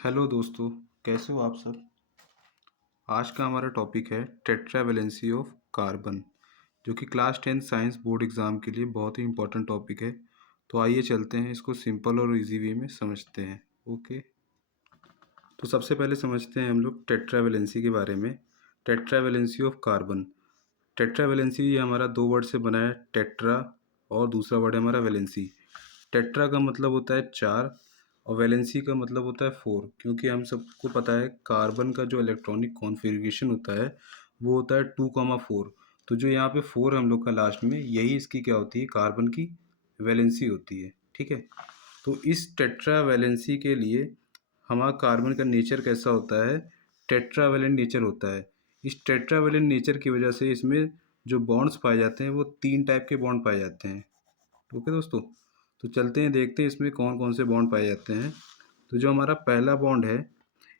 Hello दोस्तों, कैसे हो आप सब। आज का हमारा टॉपिक है टेट्रावैलेंसी ऑफ कार्बन, जो कि क्लास 10 साइंस बोर्ड एग्ज़ाम के लिए बहुत ही इंपॉर्टेंट टॉपिक है। तो आइए चलते हैं, इसको सिंपल और इजी वे में समझते हैं। ओके, तो सबसे पहले समझते हैं हम लोग टेट्रावैलेंसी के बारे में। Tetravalency of carbon. टेट्रावैलेंसी ये हमारा दो वर्ड से बना है, टेट्रा और दूसरा वर्ड है हमारा वैलेंसी। टेट्रा का मतलब होता है चार और वैलेंसी का मतलब होता है फोर, क्योंकि हम सबको पता है कार्बन का जो इलेक्ट्रॉनिक कॉन्फ़िगरेशन होता है वो होता है 2,4। तो जो यहाँ पे फोर हम लोग का लास्ट में, यही इसकी क्या होती है, कार्बन की वैलेंसी होती है। ठीक है, तो इस टेट्रा वैलेंसी के लिए हमारा कार्बन का नेचर कैसा होता है, टेट्रावेलेंट नेचर होता है। इस टेट्रावेलेंट नेचर की वजह से इसमें जो बॉन्ड्स पाए जाते हैं वो तीन टाइप के बॉन्ड पाए जाते हैं। ओके दोस्तों, तो चलते हैं देखते हैं इसमें कौन कौन से बॉन्ड पाए जाते हैं। तो जो हमारा पहला बॉन्ड है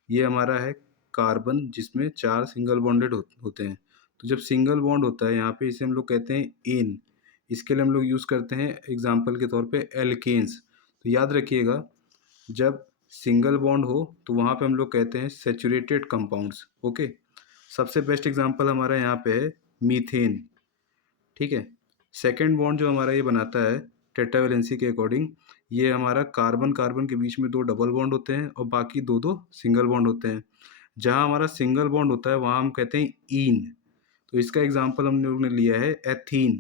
ये हमारा है कार्बन, जिसमें चार सिंगल बॉन्डेड होते हैं। तो जब सिंगल बॉन्ड होता है यहाँ पे, इसे हम लोग कहते हैं एन। इसके लिए हम लोग यूज़ करते हैं एग्जाम्पल के तौर पे एल्केन्स। तो याद रखिएगा, जब सिंगल बॉन्ड हो तो वहाँ पे हम लोग कहते हैं सेचुरेटेड कंपाउंड्स। ओके, सबसे बेस्ट एग्जांपल हमारा यहाँ पे है मीथेन। ठीक है, सेकेंड बॉन्ड जो हमारा ये बनाता है टेट्रावेलेंसी के अकॉर्डिंग, ये हमारा कार्बन कार्बन के बीच में दो डबल बॉन्ड होते हैं और बाकी दो दो सिंगल बॉन्ड होते हैं। जहाँ हमारा सिंगल बॉन्ड होता है वहाँ हम कहते हैं ईन। तो इसका एग्जाम्पल हम लोग ने लिया है एथीन।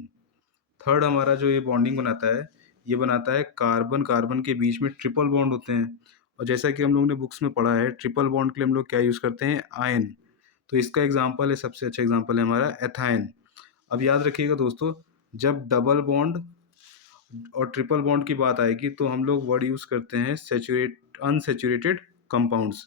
थर्ड हमारा जो ये बॉन्डिंग बनाता है, ये बनाता है कार्बन कार्बन के बीच में ट्रिपल बॉन्ड होते हैं। और जैसा कि हम लोगों ने बुक्स में पढ़ा है, ट्रिपल बॉन्ड के लिए हम लोग क्या यूज़ करते हैं, आयन। तो इसका एग्जांपल है, सबसे अच्छा एग्जांपल है हमारा एथाइन। अब याद रखिएगा दोस्तों, जब डबल बॉन्ड और ट्रिपल बॉन्ड की बात आएगी तो हम लोग वर्ड यूज़ करते हैं अनसेचुरेटेड कंपाउंड्स।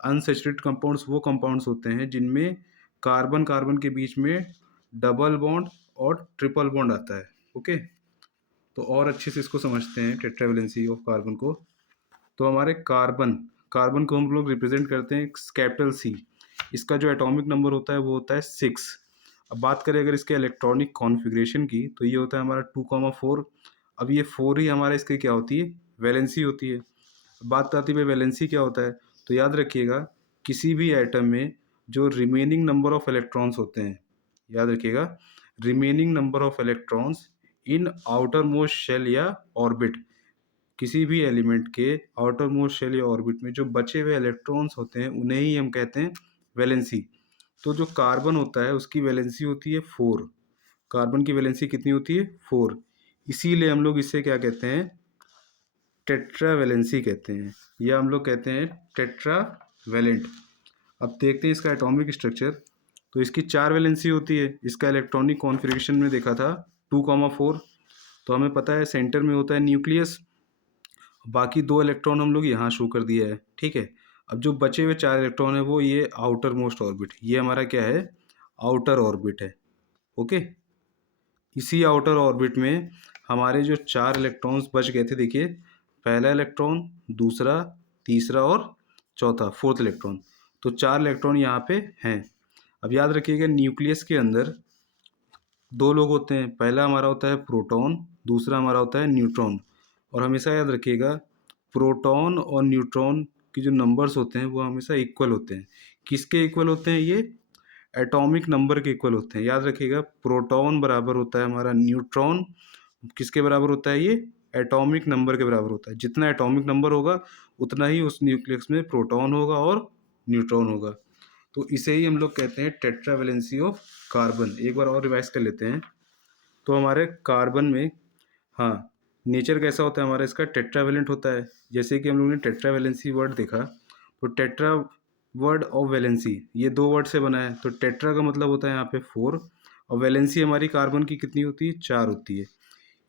अनसेचुरेटेड कंपाउंड्स वो कंपाउंड्स होते हैं जिनमें कार्बन कार्बन के बीच में डबल बॉन्ड और ट्रिपल बॉन्ड आता है। ओके, तो और अच्छे से इसको समझते हैं टेट्रावेलेंसी ऑफ कार्बन को। तो हमारे कार्बन कार्बन को हम लोग रिप्रेजेंट करते हैं कैपिटल सी। इसका जो एटॉमिक नंबर होता है वो होता है 6। अब बात करें अगर इसके इलेक्ट्रॉनिक कॉन्फ़िगरेशन की, तो ये होता है हमारा 2,4। अब ये 4 ही हमारा इसकी क्या होती है, वैलेंसी होती है। बात आती है वैलेंसी क्या होता है, तो याद रखिएगा, किसी भी एटम में जो रिमेनिंग नंबर ऑफ इलेक्ट्रॉन्स होते हैं, याद रखिएगा, remaining number of electrons in outermost shell या ऑर्बिट, किसी भी एलिमेंट के आउटर मोस्ट शेल या ऑर्बिट में जो बचे हुए इलेक्ट्रॉन्स होते हैं उन्हें ही हम कहते हैं वैलेंसी। तो जो कार्बन होता है उसकी वैलेंसी होती है 4। कार्बन की वैलेंसी कितनी होती है, 4। इसीलिए हम लोग इससे क्या कहते हैं, टेट्रावैलेंसी कहते हैं, या हम लोग कहते हैं टेट्रावैलेंट। अब देखते हैं इसका एटॉमिक स्ट्रक्चर। तो इसकी चार वैलेंसी होती है। इसका इलेक्ट्रॉनिक कॉन्फ़िगरेशन में देखा था 2,4। तो हमें पता है सेंटर में होता है न्यूक्लियस, बाकी दो इलेक्ट्रॉन हम लोग यहाँ शो कर दिया है। ठीक है, अब जो बचे हुए चार इलेक्ट्रॉन है वो ये आउटर मोस्ट ऑर्बिट, ये हमारा क्या है, आउटर ऑर्बिट है। ओके, इसी आउटर ऑर्बिट में हमारे जो चार इलेक्ट्रॉन्स बच गए थे, देखिए, पहला इलेक्ट्रॉन, दूसरा, तीसरा और चौथा, फोर्थ इलेक्ट्रॉन। तो चार इलेक्ट्रॉन यहाँ पे हैं। अब याद रखिएगा, न्यूक्लियस के अंदर दो लोग होते हैं, पहला हमारा होता है प्रोटॉन, दूसरा हमारा होता है न्यूट्रॉन। और हमेशा याद रखिएगा, प्रोटॉन और न्यूट्रॉन की जो नंबर्स होते हैं वो हमेशा इक्वल होते हैं। किसके इक्वल होते हैं, ये एटॉमिक नंबर के इक्वल होते हैं। याद रखिएगा, प्रोटॉन बराबर होता है हमारा न्यूट्रॉन, किसके बराबर होता है, ये एटॉमिक नंबर के बराबर होता है। जितना एटॉमिक नंबर होगा उतना ही उस न्यूक्लियस में प्रोटॉन होगा और न्यूट्रॉन होगा। तो इसे ही हम लोग कहते हैं टेट्रावेलेंसी ऑफ कार्बन। एक बार और रिवाइज कर लेते हैं। तो हमारे कार्बन में, हाँ, नेचर कैसा होता है हमारा, इसका टेट्रावेलेंट होता है। जैसे कि हम लोगों ने टेट्रावेलेंसी वर्ड देखा, तो टेट्रा वर्ड और वैलेंसी ये दो वर्ड से बना है। तो टेट्रा का मतलब होता है यहाँ पे 4, और वैलेंसी हमारी कार्बन की कितनी होती है, 4 होती है।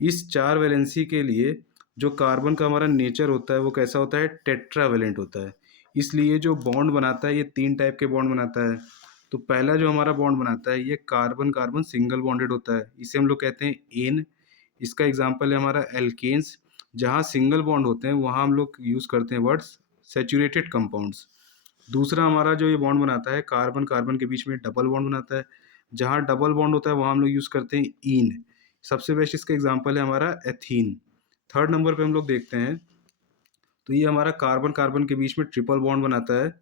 इस चार वैलेंसी के लिए जो कार्बन का हमारा नेचर होता है वो कैसा होता है, टेट्रावेलेंट होता है। इसलिए जो बॉन्ड बनाता है ये तीन टाइप के बॉन्ड बनाता है। तो पहला जो हमारा बॉन्ड बनाता है ये कार्बन कार्बन सिंगल बॉन्डेड होता है, इसे हम लोग कहते हैं एन। इसका एग्जाम्पल है हमारा एल्केन्स। जहाँ सिंगल बॉन्ड होते हैं वहाँ हम लोग यूज़ करते हैं वर्ड्स सेचुरेटेड कंपाउंड्स। दूसरा हमारा जो ये बॉन्ड बनाता है, कार्बन कार्बन के बीच में डबल बॉन्ड बनाता है। जहाँ डबल बॉन्ड होता है वहाँ हम लोग यूज़ करते हैं ईन। सबसे बेस्ट इसका एग्जांपल है हमारा एथीन। थर्ड नंबर पे हम लोग देखते हैं, तो ये हमारा कार्बन कार्बन के बीच में ट्रिपल बॉन्ड बनाता है।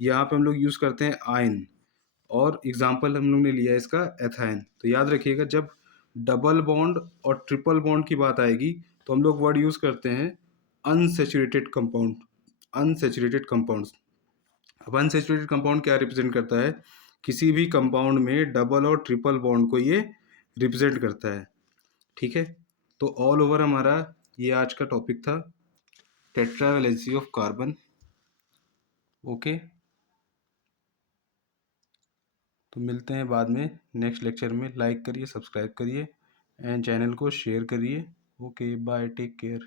यहाँ पे हम लोग यूज़ करते हैं आयन, और एग्जाम्पल हम लोग ने लिया है इसका एथाइन। तो याद रखिएगा, जब डबल बॉन्ड और ट्रिपल बॉन्ड की बात आएगी तो हम लोग वर्ड यूज़ करते हैं अनसैचुरेटेड कंपाउंड, अनसैचुरेटेड कंपाउंड्स। अब अनसैचुरेटेड कंपाउंड क्या रिप्रेजेंट करता है? किसी भी कंपाउंड में डबल और ट्रिपल बॉन्ड को ये रिप्रेजेंट करता है। ठीक है, तो ऑल ओवर हमारा ये आज का टॉपिक था, टेट्रावैलेंसी ऑफ कार्बन। ओके, तो मिलते हैं बाद में नेक्स्ट लेक्चर में। लाइक करिए, सब्सक्राइब करिए एंड चैनल को शेयर करिए। Okay, bye, take care.